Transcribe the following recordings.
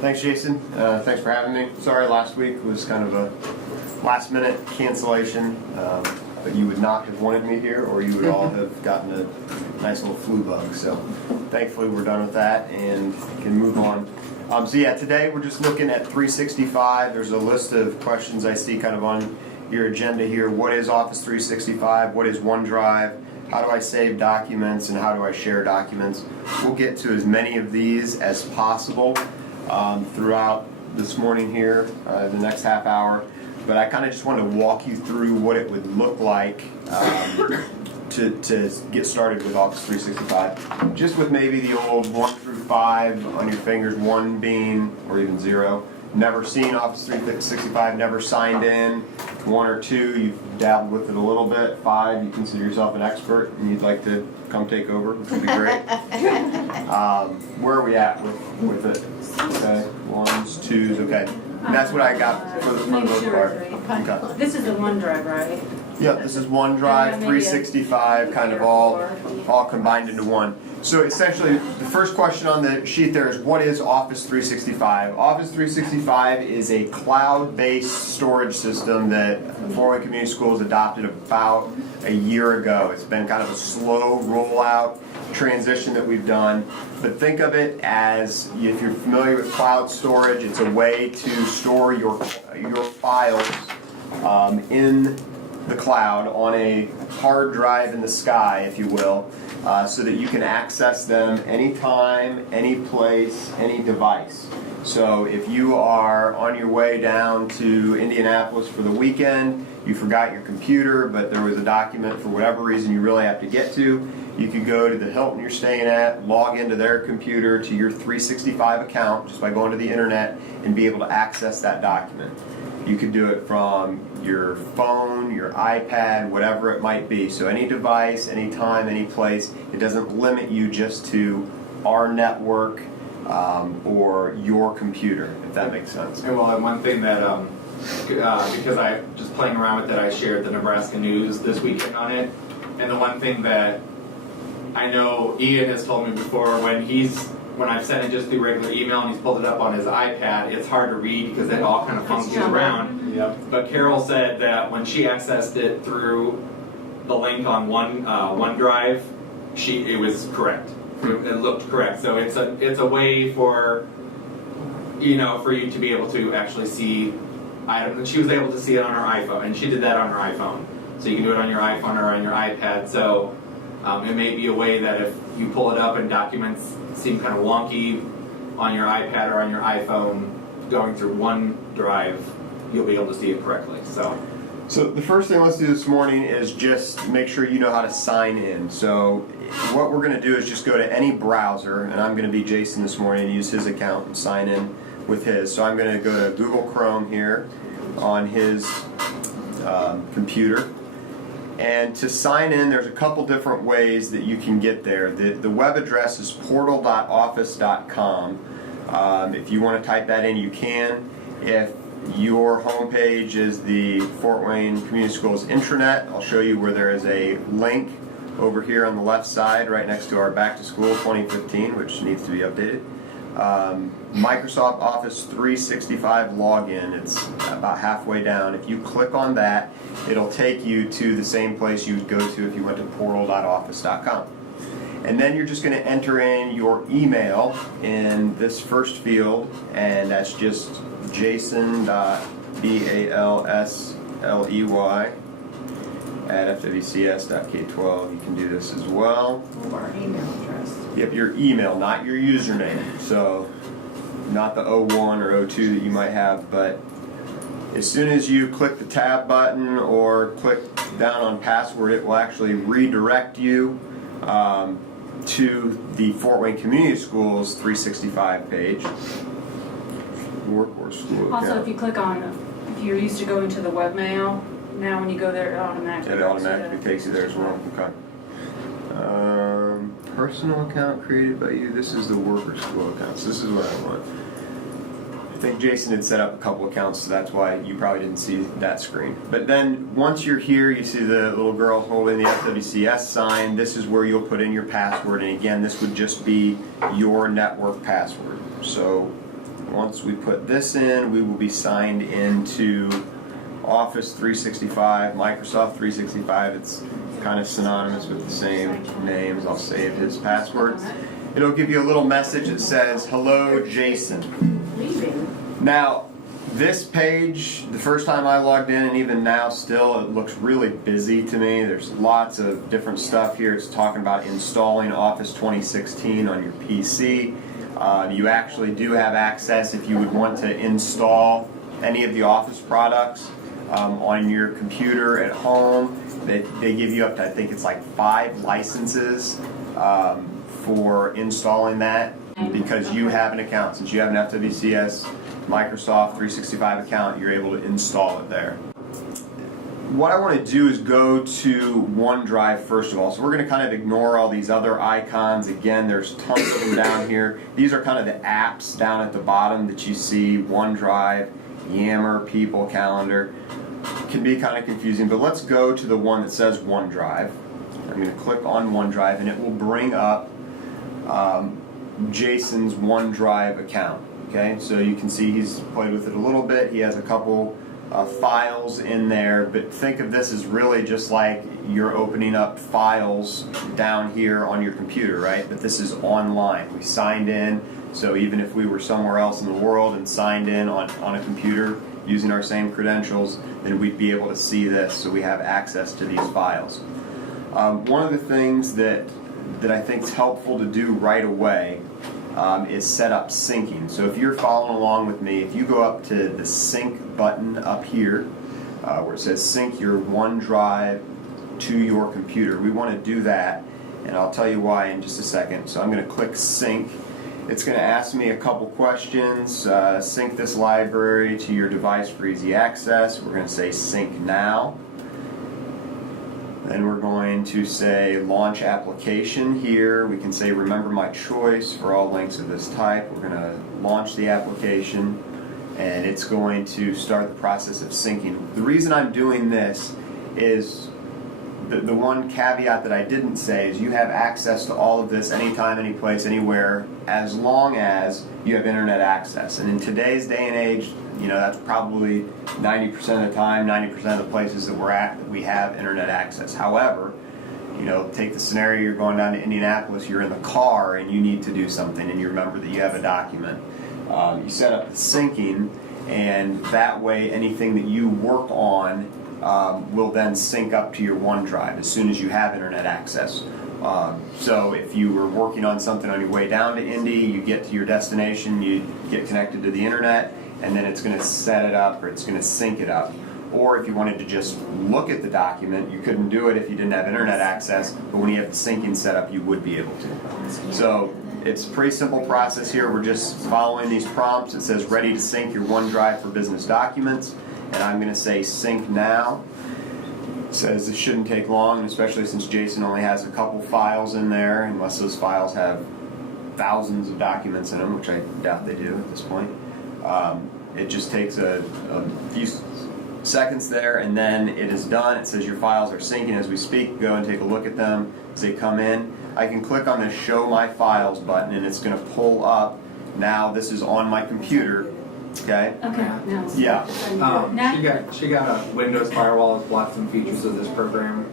Thanks, Jason. Thanks for having me. Sorry, last week was kind of a last-minute cancellation, but you would not have wanted me here, or you would all have gotten a nice little flu bug. So, thankfully, we're done with that and can move on. So yeah, today we're just looking at 365. There's a list of questions I see kind of on your agenda here. What is Office 365? What is OneDrive? How do I save documents and how do I share documents? We'll get to as many of these as possible throughout this morning here, the next half hour. But I kind of just wanted to walk you through what it would look like to get started with Office 365. Just with maybe the old 1 through 5 on your fingers, 1 being, or even 0. Never seen Office 365, never signed in. 1 or 2, you've dabbled with it a little bit. 5, you consider yourself an expert and you'd like to come take over, which would be great. Where are we at with it? Okay, 1s, 2s, okay. And that's what I got for the most part. Okay. This is the OneDrive, right? Yep, this is OneDrive, 365, kind of all combined into one. So essentially, the first question on the sheet there is, what is Office 365? Office 365 is a cloud-based storage system that Fort Wayne Community Schools adopted about a year ago. It's been kind of a slow rollout transition that we've done, but think of it as, if you're familiar with cloud storage, it's a way to store your files in the cloud on a hard drive in the sky, if you will, so that you can access them anytime, any place, any device. So if you are on your way down to Indianapolis for the weekend, you forgot your computer, but there was a document for whatever reason you really have to get to, you could go to the Hilton you're staying at, log into their computer to your 365 account just by going to the internet and be able to access that document. You could do it from your phone, your iPad, whatever it might be. So any device, any time, any place. It doesn't limit you just to our network or your computer, if that makes sense. And well, and one thing that, because I just playing around with it, I shared the Nebraska News this weekend on it. And the one thing that I know Ian has told me before, when I've sent it just through regular email and he's pulled it up on his iPad, it's hard to read because it all kind of functions around. Yep. But Carol said that when she accessed it through the link on OneDrive, it was correct. It looked correct. So it's a way for you to be able to actually see items. She was able to see it on her iPhone, and she did that on her iPhone. So you can do it on your iPhone or on your iPad. So it may be a way that if you pull it up and documents seem kind of wonky on your iPad or on your iPhone, going through OneDrive, you'll be able to see it correctly. So the first thing let's do this morning is just make sure you know how to sign in. So what we're going to do is just go to any browser, and I'm going to be Jason this morning and use his account and sign in with his. So I'm going to go to Google Chrome here on his computer. And to sign in, there's a couple different ways that you can get there. The web address is portal.office.com. If you want to type that in, you can. If your homepage is the Fort Wayne Community Schools intranet, I'll show you where there is a link over here on the left side right next to our Back to School 2015, which needs to be updated. Microsoft Office 365 login. It's about halfway down. If you click on that, it'll take you to the same place you would go to if you went to portal.office.com. And then you're just going to enter in your email in this first field, and that's just jason.balsley@fwcs.k12. You can do this as well. Or email address. Yep, your email, not your username. So not the 01 or 02 that you might have, but as soon as you click the tab button or click down on password, it will actually redirect you to the Fort Wayne Community Schools 365 page. Work or school account. Also, if you click on, if you're used to going to the webmail, now when you go there, it automatically takes you there as well. Okay. Personal account created by you. This is the work or school account. So this is what I want. I think Jason had set up a couple accounts, so that's why you probably didn't see that screen. But then once you're here, you see the little girl holding the FWCS sign. This is where you'll put in your password, and again, this would just be your network password. So once we put this in, we will be signed into Office 365, Microsoft 365. It's kind of synonymous with the same names. I'll save his password. It'll give you a little message that says, "Hello, Jason." Now, this page, the first time I logged in, and even now still, it looks really busy to me. There's lots of different stuff here. It's talking about installing Office 2016 on your PC. You actually do have access if you would want to install any of the Office products on your computer at home. They give you up to, I think it's like 5 licenses for installing that because you have an account. Since you have an FWCS Microsoft 365 account, you're able to install it there. What I want to do is go to OneDrive first of all. So we're going to kind of ignore all these other icons. Again, there's tons of them down here. These are kind of the apps down at the bottom that you see: OneDrive, Yammer, People, Calendar. Can be kind of confusing, but let's go to the one that says OneDrive. I'm going to click on OneDrive and it will bring up Jason's OneDrive account. Okay, so you can see he's played with it a little bit. He has a couple files in there, but think of this as really just like you're opening up files down here on your computer, right? But this is online. We signed in, so even if we were somewhere else in the world and signed in on a computer using our same credentials, then we'd be able to see this, so we have access to these files. One of the things that I think is helpful to do right away is set up syncing. So if you're following along with me, if you go up to the sync button up here, where it says sync your OneDrive to your computer, we want to do that, and I'll tell you why in just a second. So I'm going to click sync. It's going to ask me a couple questions. Sync this library to your device for easy access. We're going to say sync now. Then we're going to say launch application here. We can say remember my choice for all links of this type. We're going to launch the application and it's going to start the process of syncing. The reason I'm doing this is the one caveat that I didn't say is you have access to all of this anytime, any place, anywhere, as long as you have internet access. And in today's day and age, you know, that's probably 90% of the time, 90% of the places that we're at that we have internet access. However, you know, take the scenario you're going down to Indianapolis, you're in the car and you need to do something and you remember that you have a document. You set up the syncing, and that way anything that you work on will then sync up to your OneDrive as soon as you have internet access. So if you were working on something on your way down to Indy, you get to your destination, you get connected to the internet, and then it's going to set it up, or it's going to sync it up. Or if you wanted to just look at the document, you couldn't do it if you didn't have internet access, but when you have the syncing set up, you would be able to. So it's a pretty simple process here. We're just following these prompts. It says ready to sync your OneDrive for business documents, and I'm going to say sync now. It says this shouldn't take long, especially since Jason only has a couple files in there, unless those files have thousands of documents in them, which I doubt they do at this point. It just takes a few seconds there, and then it is done. It says your files are syncing as we speak. Go and take a look at them as they come in. I can click on the Show My Files button, and it's going to pull up. Now this is on my computer. Okay. Okay. Yeah. She got a Windows firewall that's blocked some features of this program.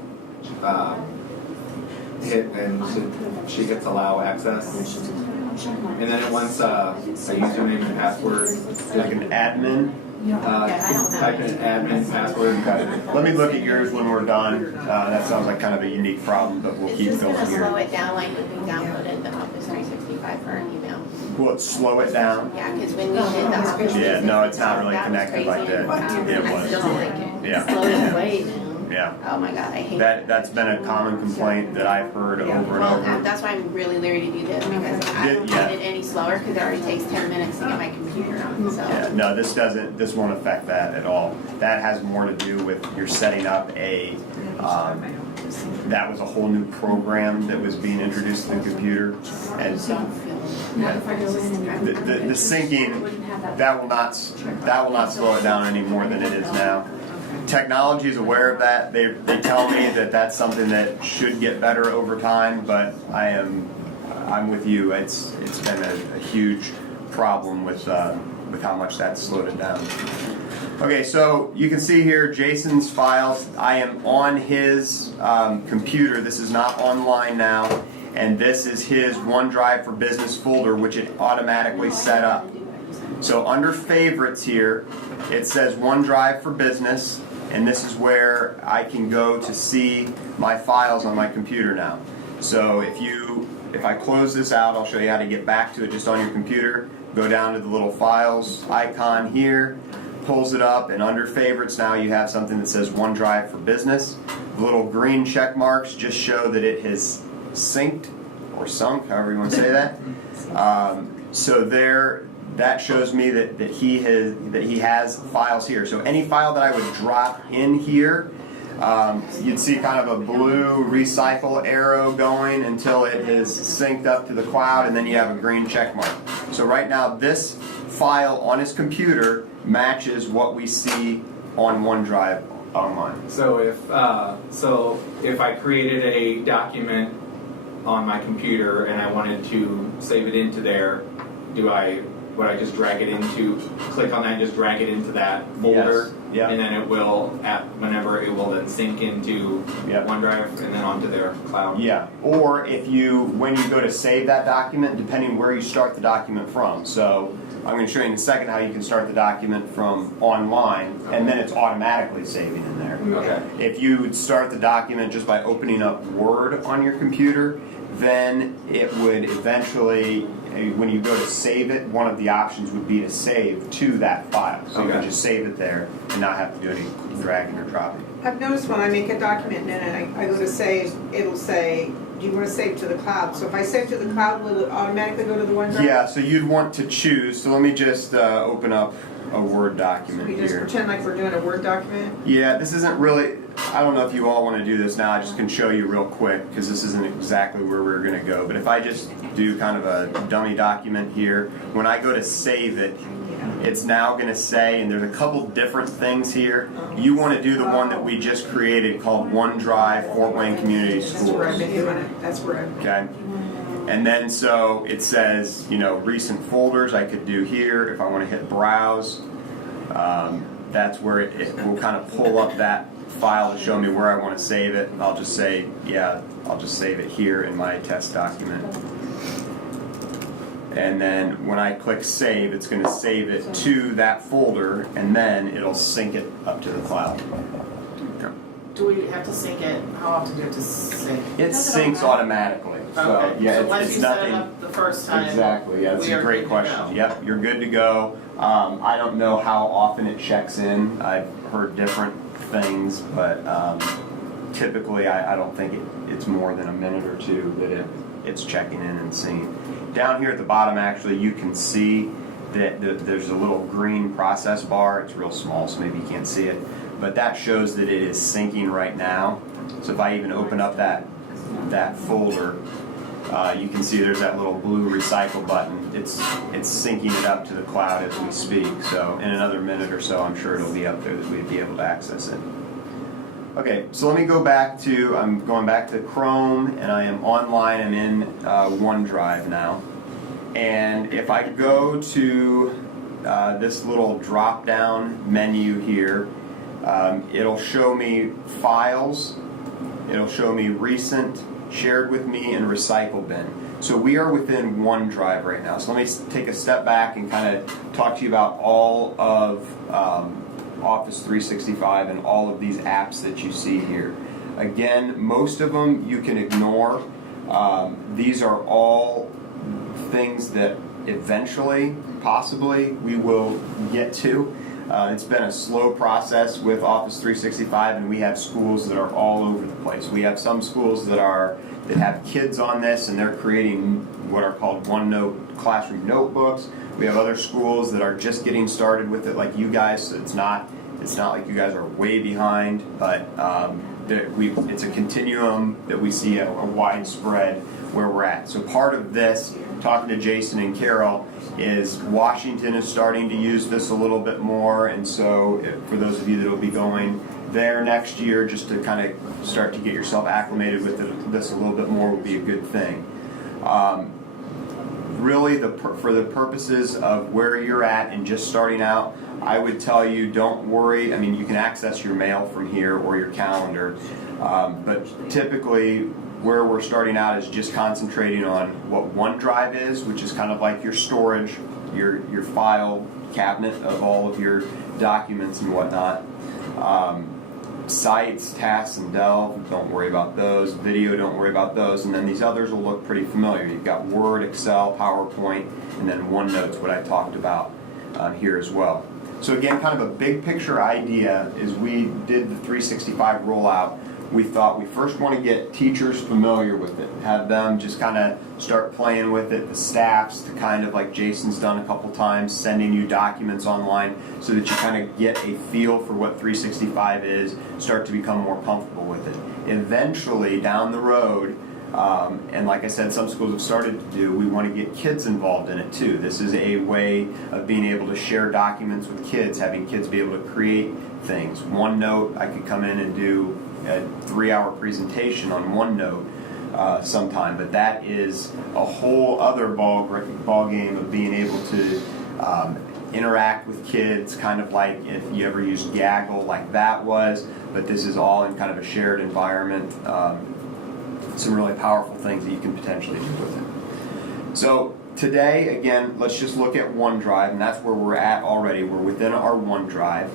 Hit and she gets allow access. And then it wants a username and password. Like an admin. Type in admin password. Let me look at yours when we're done. That sounds like kind of a unique problem, but we'll keep going It's just here. gonna slow it down like when we downloaded the Office 365 for our email. Will it slow it down? Yeah, because when we did the Office Yeah, no, it's not really that was connected like crazy. that. It I was. still don't like it. Yeah. Slowed it way down. Yeah. Oh my god, I hate That's been a common complaint that I've heard over and Well, over. that's why I'm really leery to do this, because I don't Yeah. want it any slower, because it already takes 10 minutes to get my computer on, so. Yeah, no, this won't affect that at all. That has more to do with you're setting up a, that was a whole new program that was being introduced to the computer. And Not if I go in and the syncing, that will not slow it down any more than it is now. Technology is aware of that. They tell me that that's something that should get better over time, but I'm with you. It's been a huge problem with how much that slowed it down. Okay, so you can see here Jason's files. I am on his computer. This is not online now, and this is his OneDrive for Business folder, which it automatically set up. So under favorites here, it says OneDrive for Business, and this is where I can go to see my files on my computer now. So if I close this out, I'll show you how to get back to it just on your computer. Go down to the little files icon here, pulls it up, and under favorites now you have something that says OneDrive for Business. The little green check marks just show that it has synced or sunk, however you want to say that. So there, that shows me that he has files here. So any file that I would drop in here, you'd see kind of a blue recycle arrow going until it is synced up to the cloud, and then you have a green check mark. So right now this file on his computer matches what we see on OneDrive online. So if I created a document on my computer and I wanted to save it into there, would I just click on that and just drag it into that folder? Yes. Yep. And then it will, whenever it will then sync into Yep. OneDrive and then onto their cloud? Yeah, or when you go to save that document, depending where you start the document from. So I'm going to show you in a second how you can start the document from online, and then it's automatically saving in there. Okay. If you would start the document just by opening up Word on your computer, then it would eventually, when you go to save it, one of the options would be to save to that file. So you can Okay. just save it there and not have to do any dragging or dropping. I've noticed when I make a document and I go to save, it'll say, do you want to save to the cloud? So if I save to the cloud, will it automatically go to the OneDrive? Yeah, so you'd want to choose. So let me just open up a Word document We just here. pretend like we're doing a Word document? Yeah, this isn't really, I don't know if you all want to do this now. I just can show you real quick because this isn't exactly where we're going to go. But if I just do kind of a dummy document here, when I go to save it, it's now going to say, and there's a couple different things here. You want to do the one that we just created called OneDrive Fort Wayne Community That's where I've Schools. been doing it. That's where I've Okay. And then so it says, recent folders I could do here. If I want to hit browse, that's where it will kind of pull up that file to show me where I want to save it. I'll just say, yeah, I'll just save it here in my test document. And then when I click save, it's going to save it to that folder, and then it'll sync it up to the cloud. Do we have to sync it? How often do you have to sync? It syncs automatically. So Okay. yeah, So once it's you set nothing. it up the first time. Exactly, yeah, that's we a are great good to question. go. Yep, you're good to go. I don't know how often it checks in. I've heard different things, but typically I don't think it's more than a minute or two that it's checking in and seeing. Down here at the bottom, actually, you can see that there's a little green process bar. It's real small, so maybe you can't see it. But that shows that it is syncing right now. So if I even open up that folder, you can see there's that little blue recycle button. It's syncing it up to the cloud as we speak. So in another minute or so, I'm sure it'll be up there that we'd be able to access it. Okay, so let me go back to, I'm going back to Chrome, and I am online. I'm in OneDrive now. And if I go to this little drop-down menu here, it'll show me files, it'll show me recent, shared with me, and recycle bin. So we are within OneDrive right now. So let me take a step back and kind of talk to you about all of Office 365 and all of these apps that you see here. Again, most of them you can ignore. These are all things that eventually, possibly, we will get to. It's been a slow process with Office 365, and we have schools that are all over the place. We have some schools that have kids on this, and they're creating what are called OneNote classroom notebooks. We have other schools that are just getting started with it, like you guys. So it's not like you guys are way behind, but it's a continuum that we see a widespread where we're at. So part of this, talking to Jason and Carol, is Washington is starting to use this a little bit more, and so for those of you that will be going there next year, just to kind of start to get yourself acclimated with this a little bit more would be a good thing. really for the purposes of where you're at and just starting out, I would tell you don't worry. I mean, you can access your mail from here or your calendar, but typically where we're starting out is just concentrating on what OneDrive is, which is kind of like your storage, your file cabinet of all of your documents and whatnot. Sites, tasks, and delve, don't worry about those. Video, don't worry about those. And then these others will look pretty familiar. You've got Word, Excel, PowerPoint, and then OneNote's what I talked about here as well. So again, kind of a big picture idea is we did the 365 rollout. We thought we first want to get teachers familiar with it, have them just kind of start playing with it, the staffs to kind of like Jason's done a couple times, sending you documents online so that you kind of get a feel for what 365 is, start to become more comfortable with it. Eventually, down the road, and like I said, some schools have started to do, we want to get kids involved in it too. This is a way of being able to share documents with kids, having kids be able to create things. OneNote, I could come in and do a 3-hour presentation on OneNote sometime, but that is a whole other ball game of being able to interact with kids, kind of like if you ever used Gaggle like that was, but this is all in kind of a shared environment. Some really powerful things that you can potentially do with it. So today, again, let's just look at OneDrive, and that's where we're at already. We're within our OneDrive.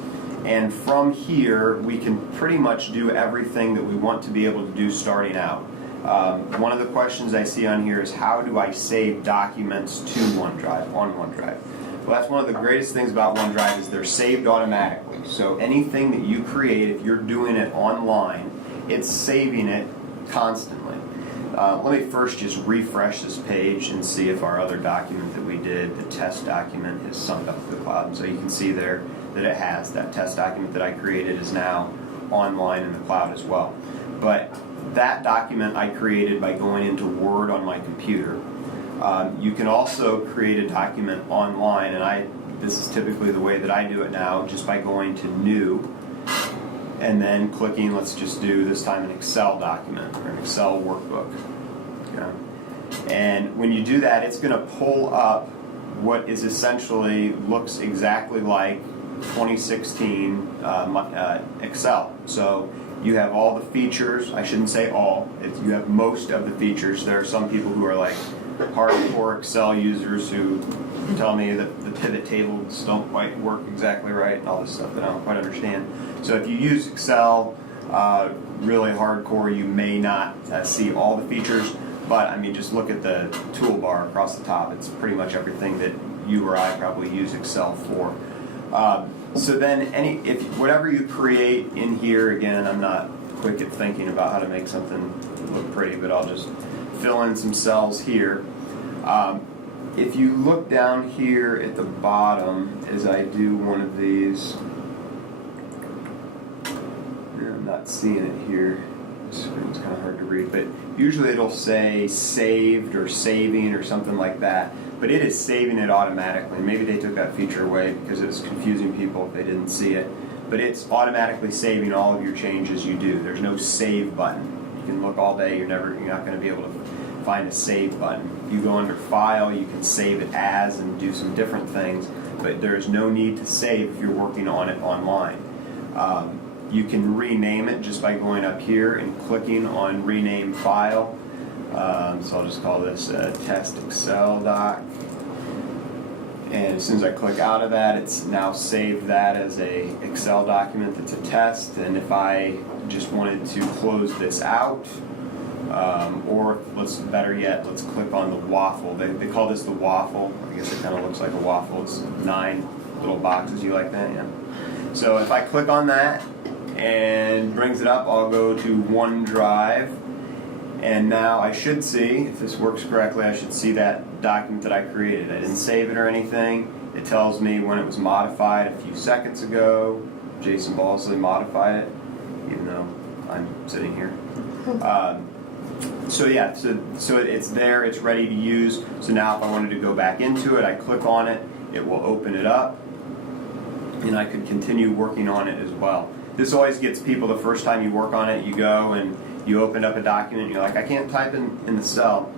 And from here, we can pretty much do everything that we want to be able to do starting out. One of the questions I see on here is how do I save documents to OneDrive, on OneDrive? Well, that's one of the greatest things about OneDrive is they're saved automatically. So anything that you create, if you're doing it online, it's saving it constantly. Let me first just refresh this page and see if our other document that we did, the test document, is sunk up to the cloud. So you can see there that it has. That test document that I created is now online in the cloud as well. But that document I created by going into Word on my computer. You can also create a document online, and this is typically the way that I do it now, just by going to New, and then clicking, let's just do this time an Excel document or an Excel workbook. Okay. And when you do that, it's going to pull up what is essentially looks exactly like 2016 Excel. So you have all the features. I shouldn't say all. You have most of the features. There are some people who are like hardcore Excel users who tell me that the pivot tables don't quite work exactly right and all this stuff that I don't quite understand. So if you use Excel really hardcore, you may not see all the features, but I mean, just look at the toolbar across the top. It's pretty much everything that you or I probably use Excel for. So then if whatever you create in here, again, I'm not quick at thinking about how to make something look pretty, but I'll just fill in some cells here. If you look down here at the bottom, as I do one of these, I'm not seeing it here. It's kind of hard to read, but usually it'll say saved or saving or something like that. But it is saving it automatically. Maybe they took that feature away because it was confusing people if they didn't see it. But it's automatically saving all of your changes you do. There's no save button. You can look all day, you're not going to be able to find a save button. You go under File, you can save it as and do some different things, but there is no need to save if you're working on it online. You can rename it just by going up here and clicking on Rename File. So I'll just call this Test Excel Doc. And as soon as I click out of that, it's now saved that as a Excel document that's a test. And if I just wanted to close this out, or better yet, let's click on the waffle. They call this the waffle. I guess it kind of looks like a waffle. It's 9 little boxes. You like that? Yeah. So if I click on that and brings it up, I'll go to OneDrive. And now I should see, if this works correctly, I should see that document that I created. I didn't save it or anything. It tells me when it was modified a few seconds ago. Jason Balsley modified it, even though I'm sitting here. So it's there, it's ready to use. So now if I wanted to go back into it, I click on it, it will open it up, and I could continue working on it as well. This always gets people the first time you work on it, you go and you open up a document, you're like, I can't type in the cell.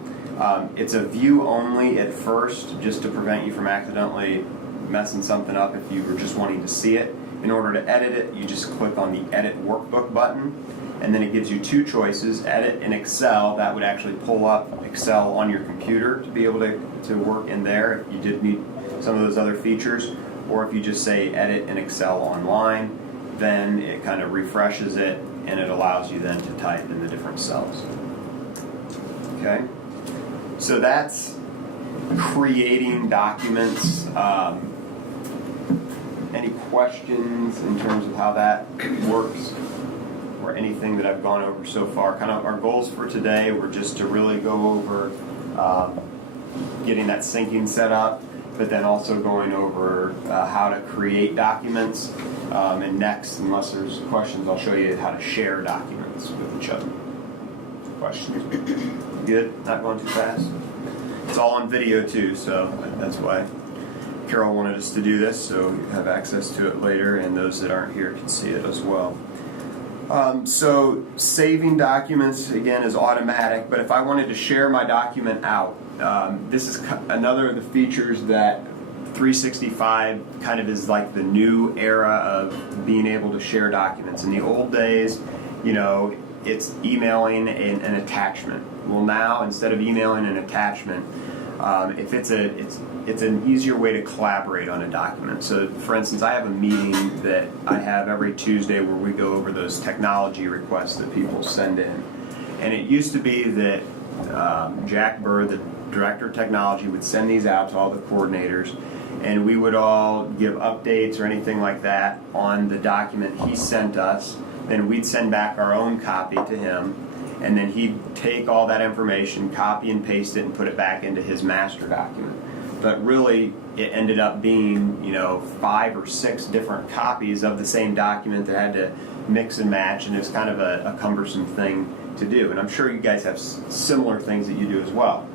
It's a view only at first, just to prevent you from accidentally messing something up if you were just wanting to see it. In order to edit it, you just click on the Edit Workbook button, and then it gives you two choices: edit in Excel. That would actually pull up Excel on your computer to be able to work in there if you did need some of those other features. Or if you just say edit in Excel online, then it kind of refreshes it and it allows you then to type in the different cells. Okay? So that's creating documents. Any questions in terms of how that works or anything that I've gone over so far? Kind of our goals for today were just to really go over getting that syncing set up, but then also going over how to create documents. And next, unless there's questions, I'll show you how to share documents with each other. Questions? Good? Not going too fast? It's all on video too, so that's why Carol wanted us to do this, so you have access to it later, and those that aren't here can see it as well. So saving documents, again, is automatic, but if I wanted to share my document out, this is another of the features that 365 kind of is like the new era of being able to share documents. In the old days, you know, it's emailing an attachment. Well, now, instead of emailing an attachment, if it's an easier way to collaborate on a document. So, for instance, I have a meeting that I have every Tuesday where we go over those technology requests that people send in. And it used to be that Jack Burr, the Director of Technology, would send these out to all the coordinators, and we would all give updates or anything like that on the document he sent us. Then we'd send back our own copy to him, and then he'd take all that information, copy and paste it, and put it back into his master document. But really, it ended up being, you know, 5 or 6 different copies of the same document that had to mix and match, and it's kind of a cumbersome thing to do. And I'm sure you guys have similar things that you do as well.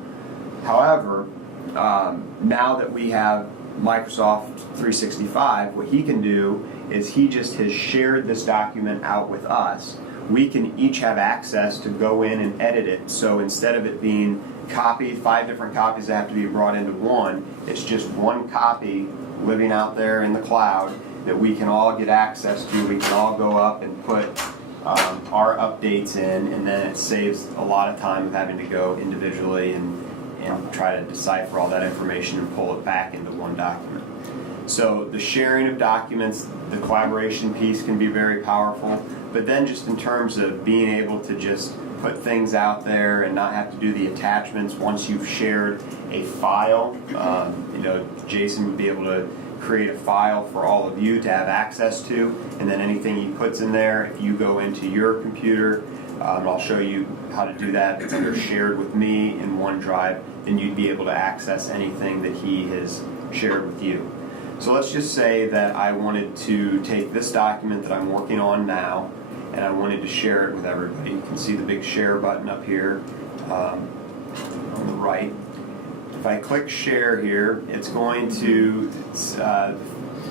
However, now that we have Microsoft 365, what he can do is he just has shared this document out with us. We can each have access to go in and edit it. So instead of it being copied, 5 different copies that have to be brought into one, it's just one copy living out there in the cloud that we can all get access to. We can all go up and put our updates in, and then it saves a lot of time of having to go individually and try to decipher all that information and pull it back into one document. So the sharing of documents, the collaboration piece can be very powerful, but then just in terms of being able to just put things out there and not have to do the attachments once you've shared a file, you know, Jason would be able to create a file for all of you to have access to, and then anything he puts in there, if you go into your computer, I'll show you how to do that. It's under shared with me in OneDrive, then you'd be able to access anything that he has shared with you. So let's just say that I wanted to take this document that I'm working on now, and I wanted to share it with everybody. You can see the big share button up here on the right. If I click share here, it's going to,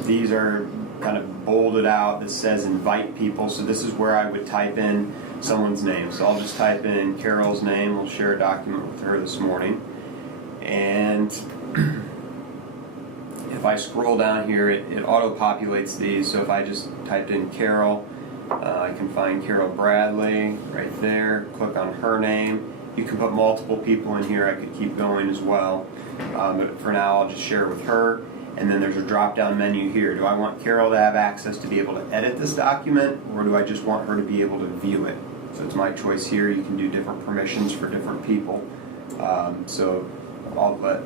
these are kind of bolded out. This says invite people, so this is where I would type in someone's name. So I'll just type in Carol's name. We'll share a document with her this morning. And if I scroll down here, it auto-populates these. So if I just typed in Carol, I can find Carol Bradley right there. Click on her name. You can put multiple people in here. I could keep going as well. But for now, I'll just share with her. And then there's a drop-down menu here. Do I want Carol to have access to be able to edit this document, or do I just want her to be able to view it? So it's my choice here. You can do different permissions for different people. So I'll let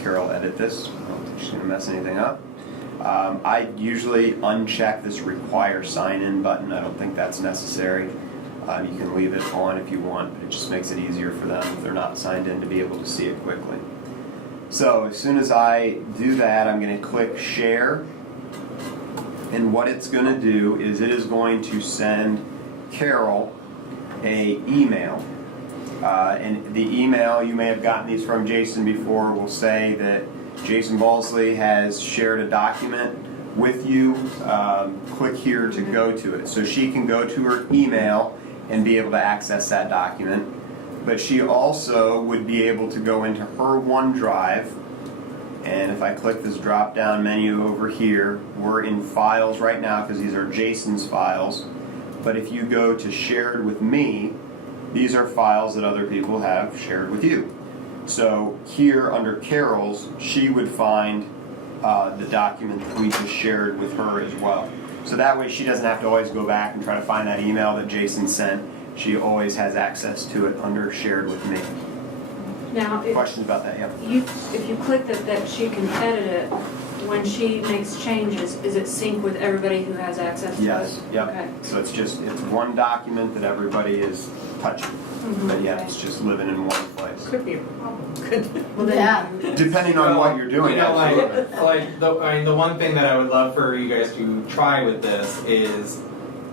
Carol edit this. I don't think she's going to mess anything up. I usually uncheck this require sign-in button. I don't think that's necessary. You can leave it on if you want, but it just makes it easier for them if they're not signed in to be able to see it quickly. So as soon as I do that, I'm going to click share, and what it's going to do is it is going to send Carol a email. And the email, you may have gotten these from Jason before, will say that Jason Balsley has shared a document with you. Click here to go to it. So she can go to her email and be able to access that document. but she also would be able to go into her OneDrive, and if I click this drop down menu over here, we're in files right now because these are Jason's files, but if you go to shared with me, these are files that other people have shared with you. So here under Carol's, she would find the document that we just shared with her as well. So that way she doesn't have to always go back and try to find that email that Jason sent. She always has access to it under shared with me. Now, if Questions about that? Yep. if you click that she can edit it, when she makes changes, is it synced with everybody who has access to it? Yes. Yep. Okay. So it's one document that everybody is touching. But yeah, it's just living in one place. Could be a problem. Well, then- Yeah. Depending on what you're doing, You know, absolutely. I mean, the one thing that I would love for you guys to try with this is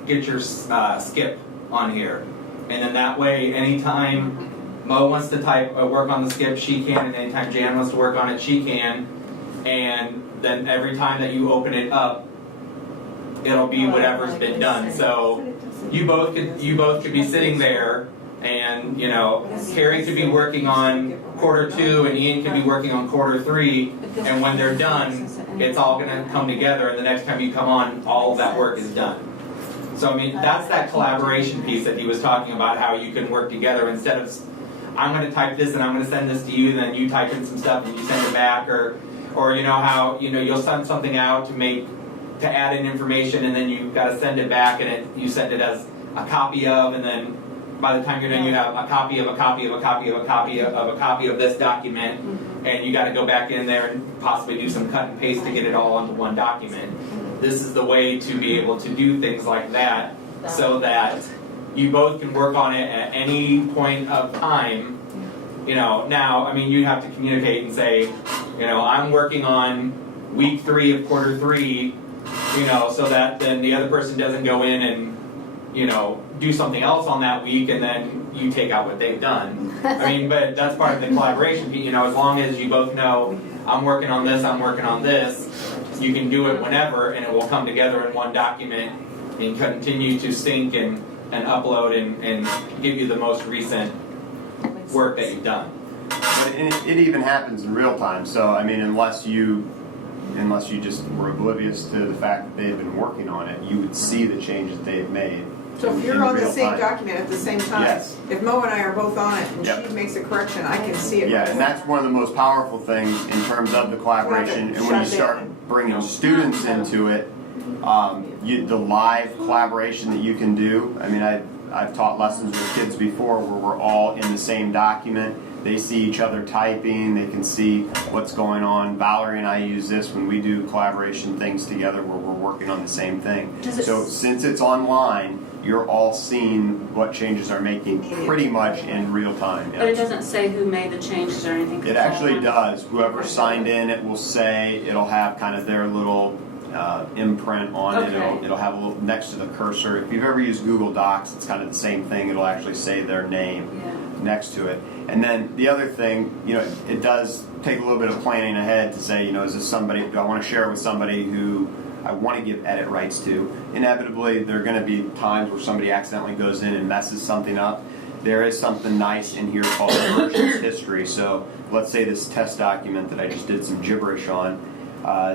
get your skip on here, and then that way, anytime Mo wants to work on the skip, she can, and anytime Jan wants to work on it, she can, and then every time that you open it up, it'll be whatever's been done. So you both could be sitting there. And, you know, Carrie could be working on quarter 2 and Ian could be working on quarter 3, and when they're done, it's all going to come together, and the next time you come on, all of that work is done. So, I mean, that's that collaboration piece that he was talking about, how you can work together instead of, I'm going to type this and I'm going to send this to you, and then you type in some stuff and you send it back, or you know how, you know, you'll send something out to add in information, and then you've got to send it back, and you send it as a copy of, and then by the time you're done, you have a copy of a copy of a copy of a copy of a copy of this document, and you got to go back in there and possibly do some cut and paste to get it all onto one document. This is the way to be able to do things like that, so that you both can work on it at any point of time. You know, now, I mean, you have to communicate and say, you know, I'm working on week 3 of quarter 3, you know, so that then the other person doesn't go in and, you know, do something else on that week, and then you take out what they've done. I mean, but that's part of the collaboration. You know, as long as you both know, I'm working on this, you can do it whenever, and it will come together in one document and continue to sync and upload and give you the most recent work that you've done. But it even happens in real time. So I mean, unless you just were oblivious to the fact that they've been working on it, you would see the changes they've made. So if you're on the same document at the same time, Yes. if Mo and I are both on it and Yep. she makes a correction, I can see it. Yeah, right and away. that's one of the most powerful things in terms of the collaboration. And when you Shut start down. bringing students into it, the live collaboration that you can do. I mean, I've taught lessons with kids before where we're all in the same document. They see each other typing. They can see what's going on. Valerie and I use this when we do collaboration things together where we're working on the same thing. So since it's online, you're all seeing what changes are making pretty much in real time. But it doesn't say who made the changes or anything? It actually does. Whoever signed in, it will say, it'll have kind of their little imprint on it. Okay. It'll have a little next to the cursor. If you've ever used Google Docs, it's kind of the same thing. It'll actually say their name next to it. And then the other thing, you know, it does take a little bit of planning ahead to say, you know, is this somebody, do I want to share it with somebody who I want to give edit rights to? Inevitably, there are going to be times where somebody accidentally goes in and messes something up. There is something nice in here called versions history. So let's say this test document that I just did some gibberish on,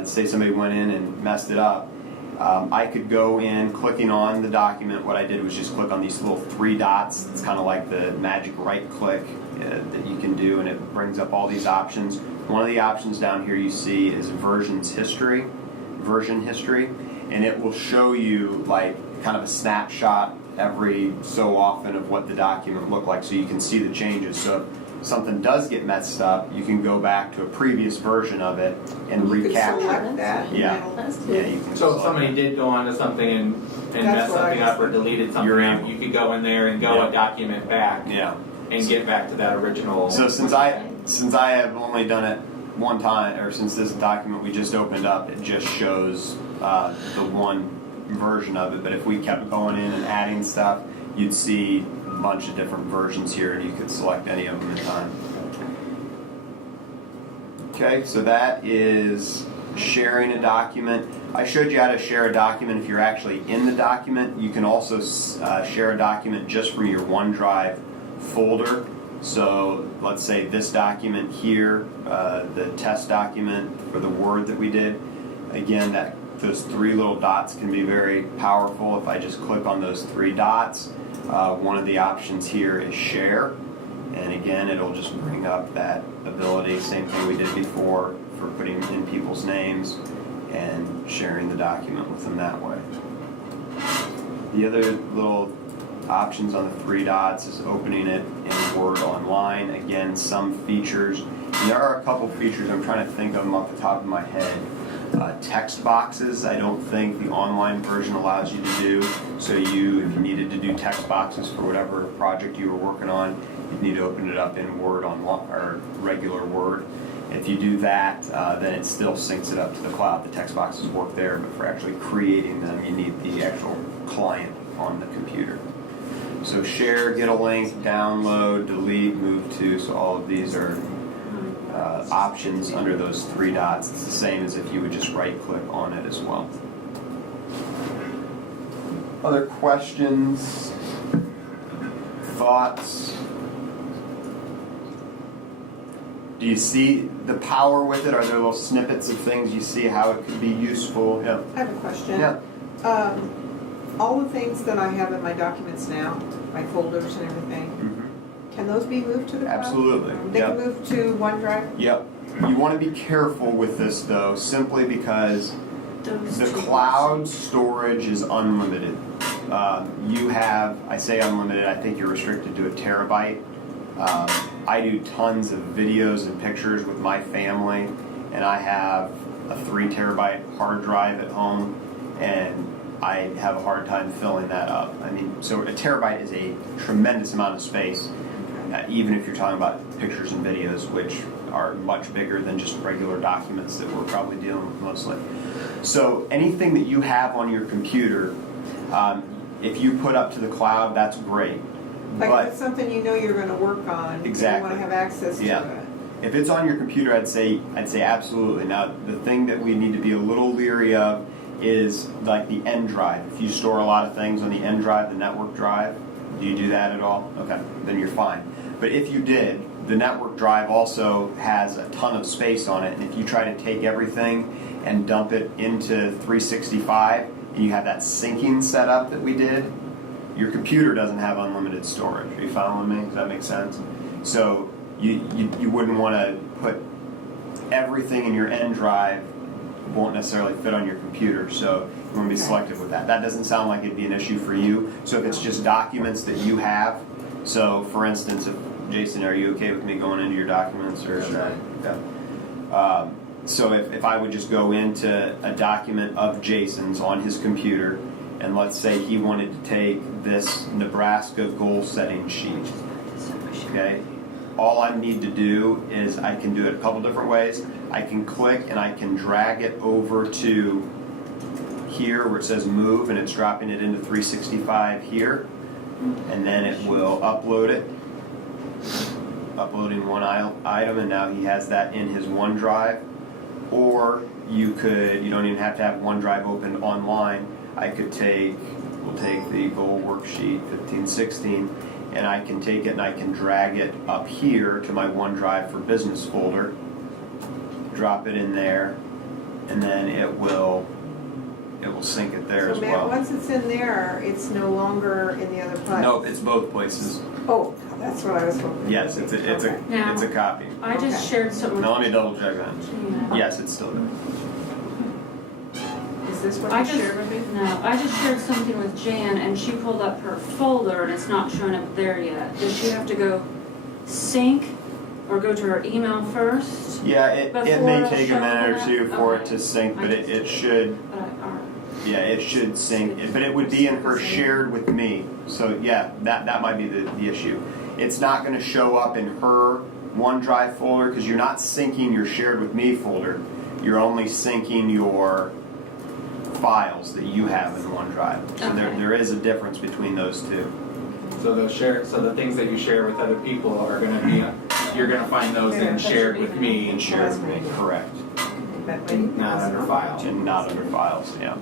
say somebody went in and messed it up. I could go in, clicking on the document. What I did was just click on these little 3 dots. It's kind of like the magic right click that you can do, and it brings up all these options. One of the options down here you see is version history, and it will show you like kind of a snapshot every so often of what the document looked like, so you can see the changes. So if something does get messed up, you can go back to a previous version of it and You can recapture it. select that. and Yeah. it'll- Yeah, you can So if select somebody it. did go onto something and That's messed what I something was up or deleted something You're out, in. you could go in there and go Yeah. a document back Yeah. and get back to that original. So since I have only done it one time, or since this document we just opened up, it just shows the one version of it. But if we kept going in and adding stuff, you'd see a bunch of different versions here, and you could select any of them at a time. Okay, so that is sharing a document. I showed you how to share a document if you're actually in the document. You can also share a document just from your OneDrive folder So let's say this document here, the test document for the Word that we did, again, those three little dots can be very powerful. If I just click on those three dots, one of the options here is share. And again, it'll just bring up that ability, same thing we did before for putting in people's names and sharing the document with them that way. The other little options on the three dots is opening it in Word Online. Again, some features. And there are a couple features I'm trying to think of them off the top of my head. Text boxes, I don't think the online version allows you to do. So if you needed to do text boxes for whatever project you were working on, you'd need to open it up in Word Online or regular Word. If you do that, then it still syncs it up to the cloud. The text boxes work there, but for actually creating them, you need the actual client on the computer. So share, get a link, download, delete, move to. So all of these are options under those three dots. It's the same as if you would just right click on it as well. Other questions? Thoughts? Do you see the power with it? Are there little snippets of things you see how it could be useful? Yeah. I have a question. Yeah. All the things that I have in my documents now, my folders and everything, can those be moved to the cloud? Absolutely. They Yep. can move to OneDrive? Yep. You want to be careful with this though, simply because Those the two. cloud storage is unlimited. You have, I say unlimited, I think you're restricted to a terabyte. I do tons of videos and pictures with my family, and I have a 3 terabyte hard drive at home, and I have a hard time filling that up. I mean, so a terabyte is a tremendous amount of space, even if you're talking about pictures and videos, which are much bigger than just regular documents that we're probably dealing with mostly. So anything that you have on your computer, if you put up to the cloud, that's great. Like But if it's something you know you're going to work on, Exactly. you want to have access to Yeah. it. if it's on your computer, I'd say absolutely. Now, the thing that we need to be a little leery of is like the N drive. If you store a lot of things on the N drive, the network drive, do you do that at all? Okay, then you're fine. But if you did, the network drive also has a ton of space on it, and if you try to take everything and dump it into 365, and you have that syncing setup that we did, your computer doesn't have unlimited storage. Are you following me? Does that make sense? So you wouldn't want to put everything in your N drive won't necessarily fit on your computer, so you want to be selective with that. That doesn't sound like it'd be an issue for you. So if it's just documents that you have, so for instance, if Jason, are you okay with me going into your documents or should I? Yeah. So if I would just go into a document of Jason's on his computer, and let's say he wanted to take this Nebraska goal setting sheet, okay? All I need to do is I can do it a couple different ways. I can click and I can drag it over to here where it says move, and it's dropping it into 365 here, and then it will upload it. Uploading one item, and now he has that in his OneDrive. Or you don't even have to have OneDrive open online. We'll take the goal worksheet 1516, and I can take it and I can drag it up here to my OneDrive for business folder, drop it in there, and then it will sync it there as So well. Matt, once it's in there, it's no longer in the other place? Nope, it's both places. Oh, that's what I was hoping. Yes, it's a copy. I just Okay. shared something. Now let me double check that. Yeah. Yes, it's still there. Is this what I you just shared with me? No, I just shared something with Jan, and she pulled up her folder, and it's not showing up there yet. Does she have to go sync or go to her email first? Yeah, it Before may it'll take a show minute or up? two for it Okay. to sync, but I it should. Yeah, it should sync, but it would be in her shared with me. So yeah, that might be the issue. It's not going to show up in her OneDrive folder because you're not syncing your shared with me folder. You're only syncing your files that you have in OneDrive. So Okay. there is a difference between those two. So the things that you share with other people are going to be, you're going to find those in shared with me And shared with me, correct. That way? not under files. And not under files, yeah.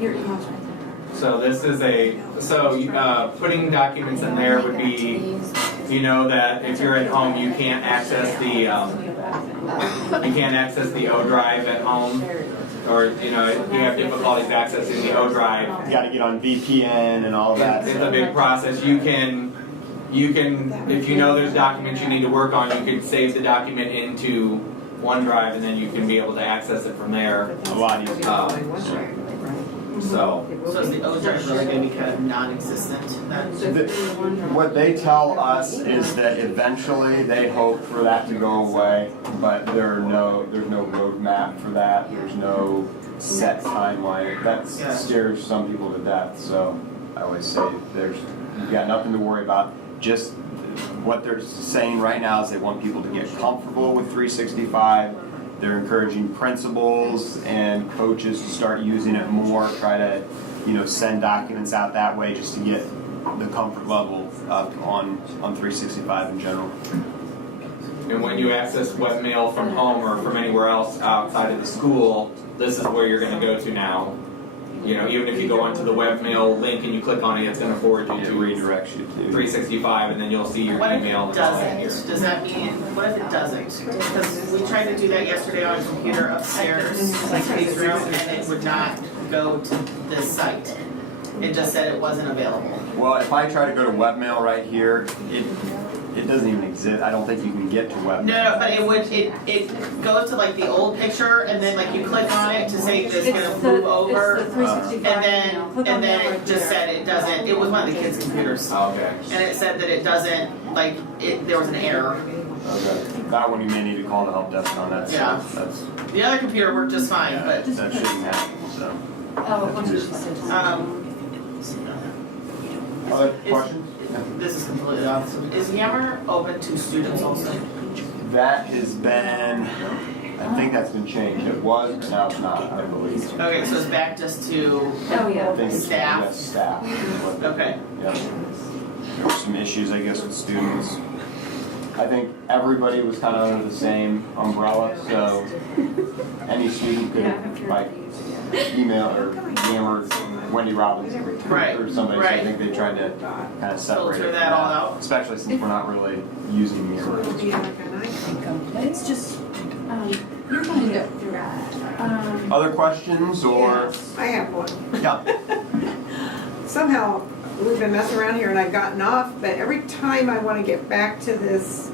Your email's right there. So this is putting documents in there would be, you know that if you're at home, you can't access the O drive at home, or you have difficulties accessing the O drive. You gotta get on VPN and all that. It's a big process. You can, if you know there's documents you need to work on, you can save the document into OneDrive, and then you can be able to access it from there. A lot easier. So So is the O drive really gonna be kind of non-existent then? What they tell us is that eventually they hope for that to go away, but there's no roadmap for that. There's no set timeline. That scares some people to death. So I always say you've got nothing to worry about. Just what they're saying right now is they want people to get comfortable with 365. They're encouraging principals and coaches to start using it more, try to, send documents out that way just to get the comfort level up on 365 in general. And when you access webmail from home or from anywhere else outside of the school, this is where you're going to go to now. Even if you go onto the webmail link and you click on it, it's going to forward you It to redirects you to 365, and then you'll see your What if email. it doesn't? Does that mean, what if it doesn't? Because we tried to do that yesterday on a computer upstairs, like Kate's room, and it would not go to this site. It just said it wasn't available. Well, if I try to go to webmail right here, it doesn't even exist. I don't think you can get to webmail. No, but it goes to like the old picture, and then like you click on it to say this gonna move over, It's the 365 email. Click on and then that right it just there. said it doesn't. It was one of the kids' computers, Okay. and it said that it doesn't, like, there was an error. Okay. That one you may need to call the help desk on. Yeah. That's The other computer worked just fine, but that shouldn't happen. So. Oh, what did she say? Other questions? this is completely opposite. Is Yammer open to students also? That has been, I think that's been changed. It was, but now it's not, I believe. Okay, so it's back just to, Oh, yeah. I think it's Staff? just staff. okay. Yep. There were some issues, I guess, with students. I think everybody was kind of under the same umbrella, so any student could, like, email or Yammer Wendy Robbins Right, or somebody. So I right. think they tried to kind of separate Filter it that from all out. especially since we're not really using Yammer. It'll be like an icon. It's just, you're going to go through that. Other questions or? I have one. Yeah. Somehow, we've been messing around here and I've gotten off, but every time I want to get back to this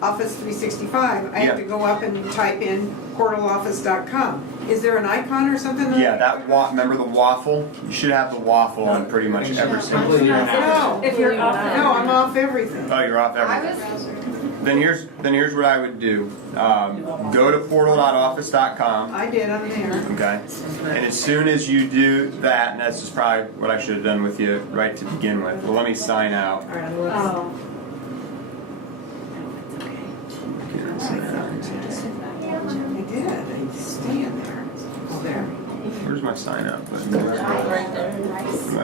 Office 365, I have to go up and type in portaloffice.com. Is there an icon or something? Yeah, that remember the waffle? You should have the waffle on pretty much every single. Completely No. If you're off. No, I'm off everything. Oh, you're off everything. Then here's what I would do. Go to portal.office.com. I did, I'm there. Okay. And as soon as you do that, and that's just probably what I should have done with you right to begin with. Well, let me sign out. All right, I'm looking. Oh. I did, I stay in there. Oh, there. Where's my sign out button? Right there.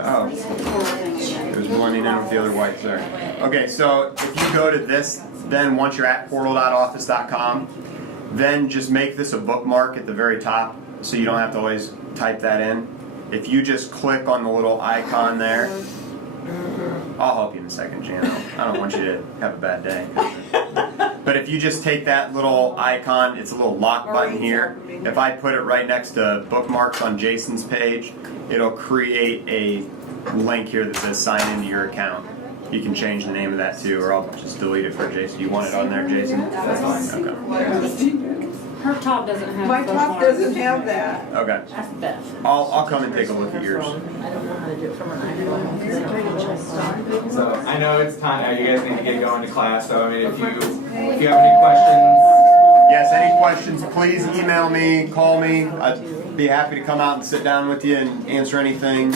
Oh, it was blending in with the other whites there. Okay, so if you go to this, then once you're at portal.office.com, then just make this a bookmark at the very top so you don't have to always type that in. If you just click on the little icon there, I'll help you in a second, Jan. I don't want you to have a bad day. But if you just take that little icon, it's a little lock button here. If I put it right next to bookmarks on Jason's page, it'll create a link here that says sign into your account. You can change the name of that too, or I'll just delete it for Jason. You want it on there, Jason? That's fine. Okay. Her top doesn't have. My top doesn't have that. Okay. That's Beth. I'll come and take a look at yours. I don't know how to do it from an iPhone. because I don't know. So I know it's time. You guys need to get going to class. So I mean, if you have any questions, Yes, any questions, please email me, call me. I'd be happy to come out and sit down with you and answer anything,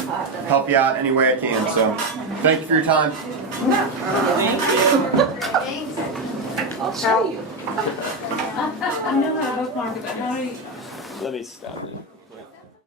help you out any way I can. So thank you for your time. I'll show you. I know how to bookmark it, but how do you? Let me stop it.